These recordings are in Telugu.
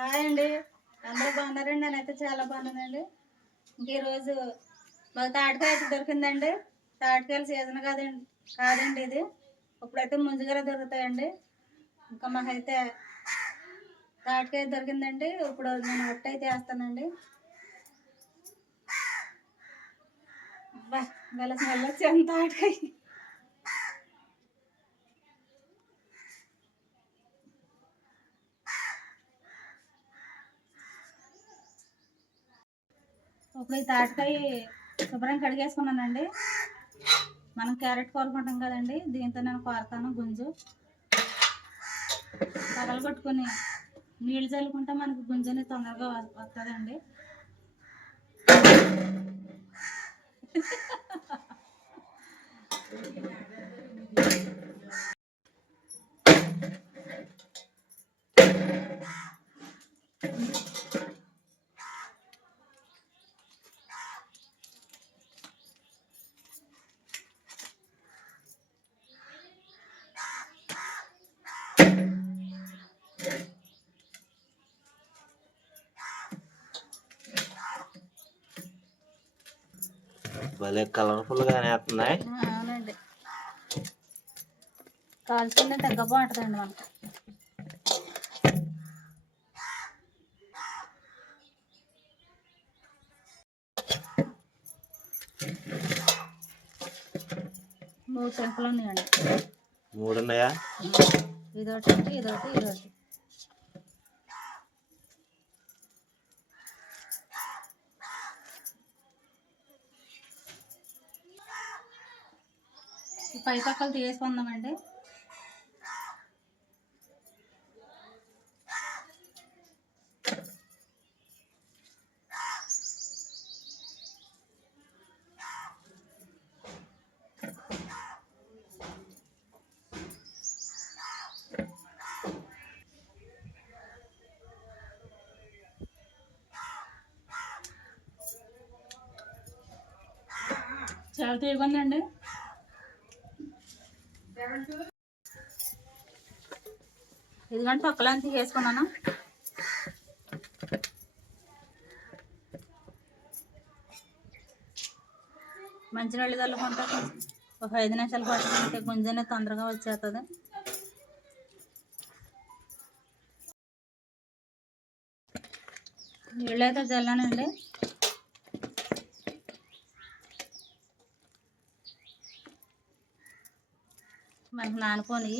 హాయ్ అండి, అందరూ బాగున్నారండి? నేనైతే చాలా బాగున్నానండి. ఈరోజు మాకు తాటికాయ అయితే దొరికిందండి. తాటికాయల సీజన్ కాదండి ఇది. ఇప్పుడైతే ముందుగానే దొరుకుతాయండి. ఇంకా మాకైతే తాటికాయ దొరికిందండి. ఇప్పుడు నేను ఒట్టు అయితే వేస్తానండి. వెళ్ళ స్మెల్ వచ్చాను తాటికాయ. ఇప్పుడు ఈ తాటికాయ శుభ్రం కడిగేసుకున్నానండి. మనం క్యారెట్ కోరుకుంటాం కదండి, దీంతో నేను కోరుతాను. గుంజు పగలు కొట్టుకొని నీళ్ళు చల్లుకుంటే మనకు గుంజు అనేది తొందరగా వస్తుందండి. భలే కలర్ఫుల్ గా వేస్తున్నాయి. అవునండి, కాల్చుకుంటే తగ్గ బాగుంటుందండి మనకు. మూడు చెంపలు ఉన్నాయండి. మూడు ఉన్నాయా? ఇదొకటి, ఇదొకటి, ఇదొకటి. పై పక్కలు తీసుకుందామండి. చాలా తీయకుందండి. ఇదిగంటే పక్కలంతా వేసుకున్నాను. మంచినీళ్ళు చల్లుకుంటే ఒక 5 నిమిషాలు పట్టుకుంటే గుంజనే తొందరగా వచ్చేస్తుంది. నీళ్ళు అయితే చల్లానండి. మనకు నానుకొని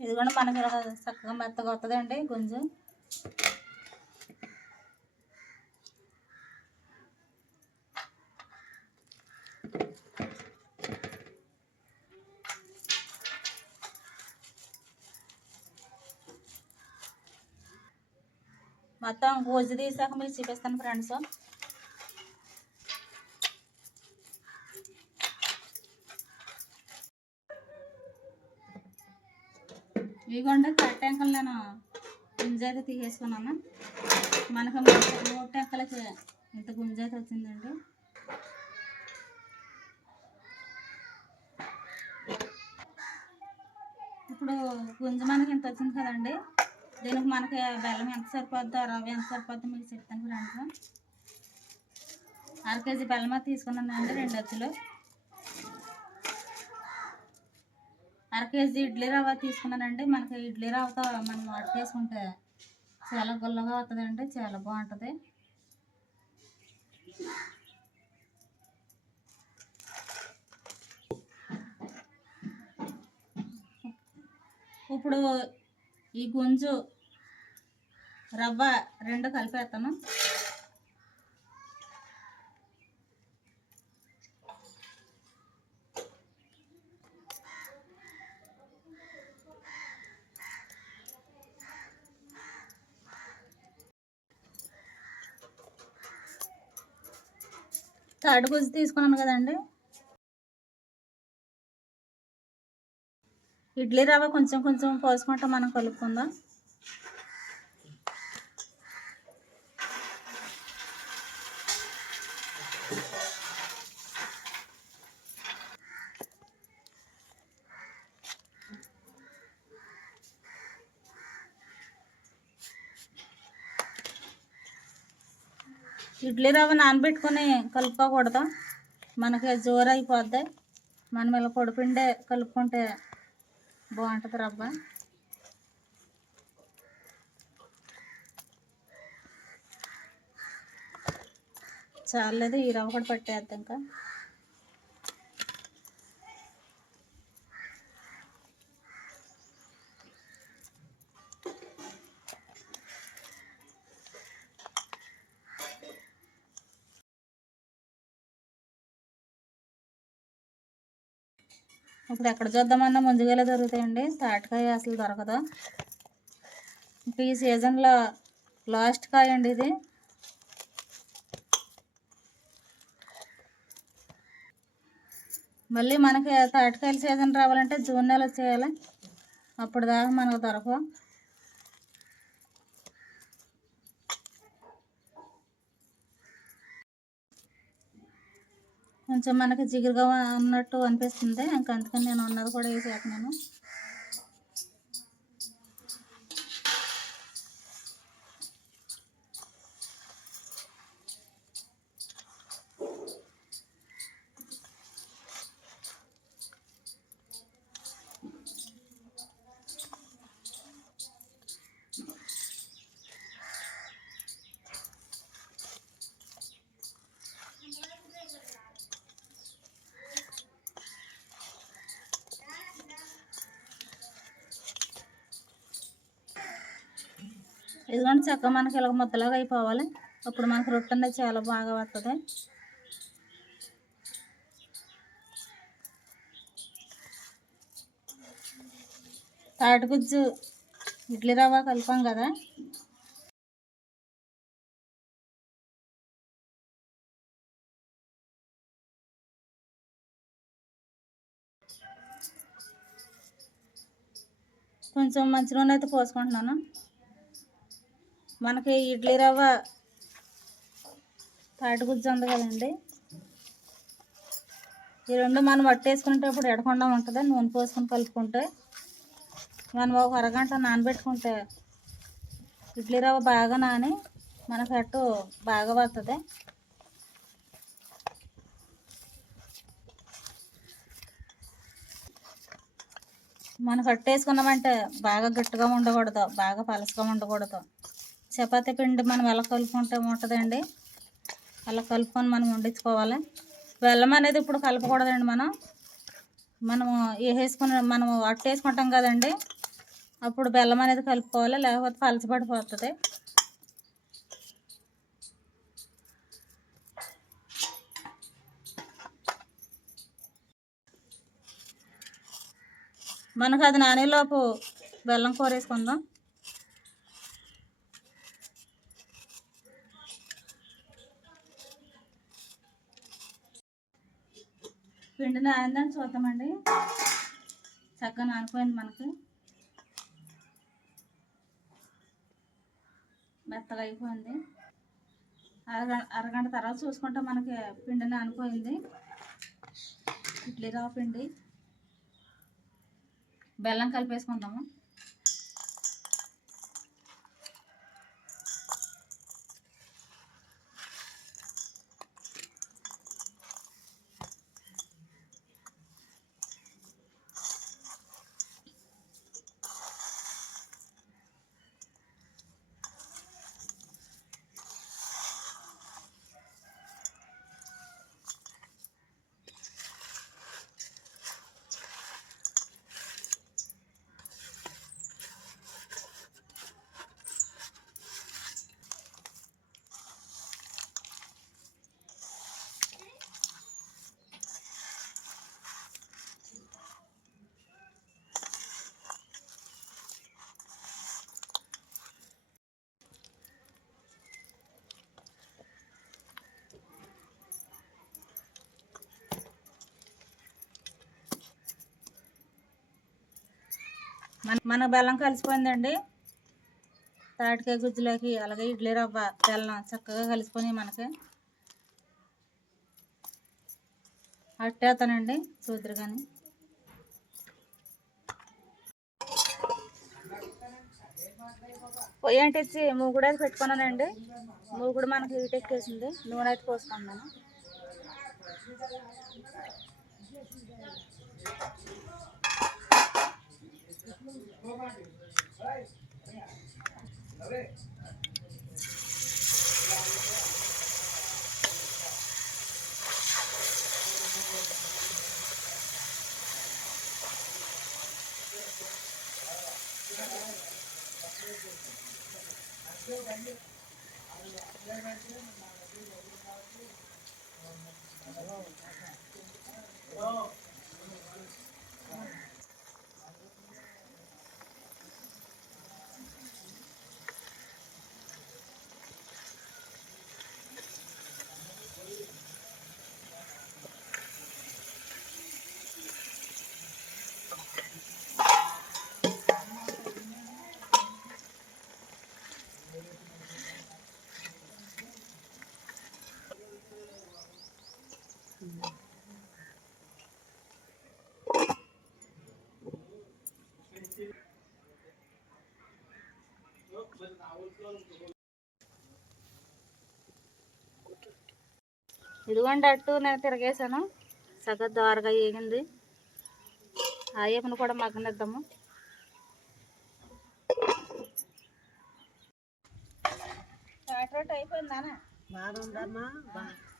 ఇది కూడా మనకి చక్కగా మెత్తగా వస్తుందండి గుంజు. మొత్తం గుజ్జు తీసాక మీకు చూపిస్తాను ఫ్రెండ్స్. ఇదిగోండి కట్టెంకలు నేను గుంజ అయితే తీసేసుకున్నాను. మనకు 3 టెంకలకి ఇంత గుంజ అయితే వచ్చిందండి. ఇప్పుడు గుంజ మనకి ఇంత వచ్చింది కదండి. దీనికి మనకి బెల్లం ఎంత సరిపోద్దో, రవ్వ ఎంత సరిపోద్దో మీకు చెప్తాను ఫ్రెండ్స్. 1/2 కేజీ బెల్లం అయితే తీసుకున్నానండి. 2 అచ్చులు. 1/2 కేజీ ఇడ్లీ రవ్వ తీసుకున్నానండి. మనకి ఇడ్లీ రవ్వతో మనం వాటర్ చేసుకుంటే చాలా గుల్లగా అవుతుందండి, చాలా బాగుంటుంది. ఇప్పుడు ఈ గుంజు రవ్వ రెండు కలిపేస్తాను. తాడు గుజ్జు తీసుకున్నాను కదండి, ఇడ్లీ రవ్వ కొంచెం కొంచెం పోసుకుంటూ మనం కలుపుకుందాం. ఇడ్లీ రవ్వ నానబెట్టుకుని కలుపుకోకూడదు, మనకి జోరు అయిపోద్ది. మనం ఇలా పొడిపిండే కలుపుకుంటే బాగుంటుంది రవ్వ. చాలేదు, ఈ రవ్వ కూడా పట్టేద్దాం. ఇంకా ఇప్పుడు ఎక్కడ చూద్దామన్నా ముంజుగాయలు దొరుకుతాయండి, తాటికాయ అసలు దొరకదు. ఇంకా ఈ సీజన్లో లాస్ట్ కాయ అండి ఇది. మళ్ళీ మనకి తాటికాయల సీజన్ రావాలంటే జూన్ నెల వచ్చేయాలి, అప్పుడు దాకా మనకు దొరకవు. కొంచెం మనకి జిగురుగా ఉన్నట్టు అనిపిస్తుంది, ఇంకా అందుకని నేను ఉన్నది కూడా వేసేస్తున్నాను. ఇదిగోండి, చక్కగా మనకి ఇలా ముద్దలాగా అయిపోవాలి. అప్పుడు మనకు రొట్టె అనేది చాలా బాగా వస్తుంది. తాటిగుజ్జు ఇడ్లీ రవ్వ కలిపాం కదా, కొంచెం మంచి నూనె అయితే పోసుకుంటున్నాను. మనకి ఇడ్లీ రవ్వ తాటిగుజ్జు ఉంది కదండి, ఈ రెండు మనం వట్టేసుకునేటప్పుడు ఎడకుండా ఉంటుంది. నూనె పోసుకొని కలుపుకుంటే మనం ఒక అరగంట నానబెట్టుకుంటే ఇడ్లీ రవ్వ బాగా నాని మనకు అట్టు బాగా వస్తుంది. మనకు అట్టేసుకున్నామంటే బాగా గట్టిగా ఉండకూడదు, బాగా పలసగా ఉండకూడదు. చపాతీ పిండి మనం ఎలా కలుపుకుంటే ఉంటుందండి, అలా కలుపుకొని మనం వండించుకోవాలి. బెల్లం అనేది ఇప్పుడు కలపకూడదండి, మనము వేసుకుని మనం అట్టేసుకుంటాం కదండి, అప్పుడు బెల్లం అనేది కలుపుకోవాలి, లేకపోతే పలచబడిపోతుంది. మనకు అది నానేలోపు బెల్లం కూర వేసుకుందాం. పిండి నానిందని చూద్దామండి. చక్కగా నానిపోయింది, మనకి మెత్తగా అయిపోయింది. అరగంట తర్వాత చూసుకుంటే మనకి పిండి నానిపోయింది. ఇడ్లీ రవ్వ పిండి బెల్లం కలిపేసుకుందాము. మన బెల్లం కలిసిపోయిందండి. తాటికాయ గుజ్జులోకి అలాగే ఇడ్లీ రవ్వ బెల్లం చక్కగా కలిసిపోయి మనకి అట్టేస్తానండి. చూద్దరు కానీ పొయ్యి అంటే ఇచ్చి మూగుడు అయితే పెట్టుకున్నానండి. మూగుడు మనకి హీట్ ఎక్కేసింది. నూనె అయితే పోసుకున్నాను. ఇదిగోండి అట్టు నేను తిరగేసాను. సగం దోరగా వేగింది. ఆ ఏపును కూడా మగ్గనిద్దాము. చాట్ అయిపోయిందా? బాగానే ఉందమ్మా.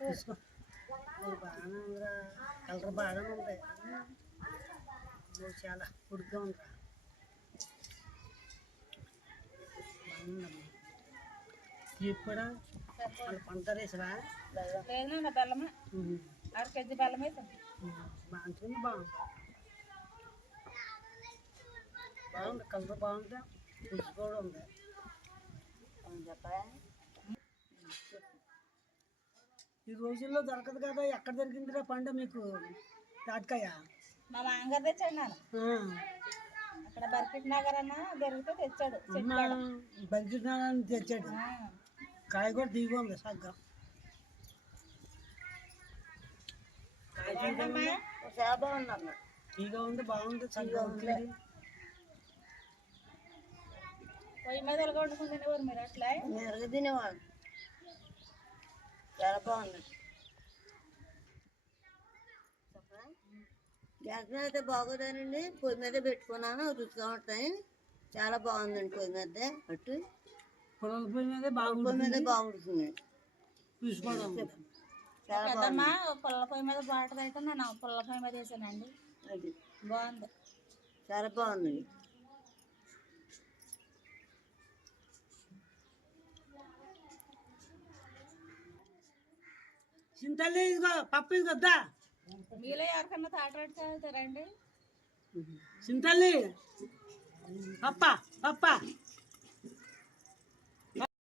తీసుకో. బాగానే ఉందిరా. కలర్ బాగానే ఉంది. చాలా ఉడిగా ఉందిరా. బాగుందమ్మా. తీపి కూడా పంచదార వేసరా? లేదండి బెల్లమే. 6 కేజీ బెల్లం వేసాను. బాగుంటుంది. బాగుంది. కలర్ బాగుంది. రుచి కూడా ఉంది. ఈ రోజుల్లో దొరకదు కదా. ఎక్కడ దొరికిందిరా పండు మీకు తాటికాయ? మా మామగారు తెచ్చాడు. నాన్న అక్కడ బర్కిట్ నగర్ అన్న దొరికితే తెచ్చాడు. బర్కిట్ నగర్ తెచ్చాడు. కాయ కూడా తీగా ఉంది. సగ్గా బాగుందమ్మా. తీగా ఉంది. బాగుంది. సగ్గా ఉంది. పొయ్యి మీద ఎలాగ వండుకుని తినేవారు మీరు? అట్లా ఎరగ తినేవాడు. చాలా బాగుంది. గ్యాస్ మీద అయితే బాగోదానండి. పొయ్యి మీద పెట్టుకున్నాను. రుచిగా ఉంటాయి. చాలా బాగుందండి. పొయ్యి మీద అట్టు పొయ్యి మీద బాగుంటుంది. పెద్దమ్మా పుల్ల పొయ్యి మీద బాగుంటుంది అయితే నేను పుల్ల పొయ్యి మీద వేసానండి. అది బాగుంది. చాలా బాగుంది. చింతల్లి ఇదిగో పప్పు ఇదిగొద్దా. మీలో ఎవరికన్నా తాటరాడు చదువుతారండి? చింతల్లి పప్ప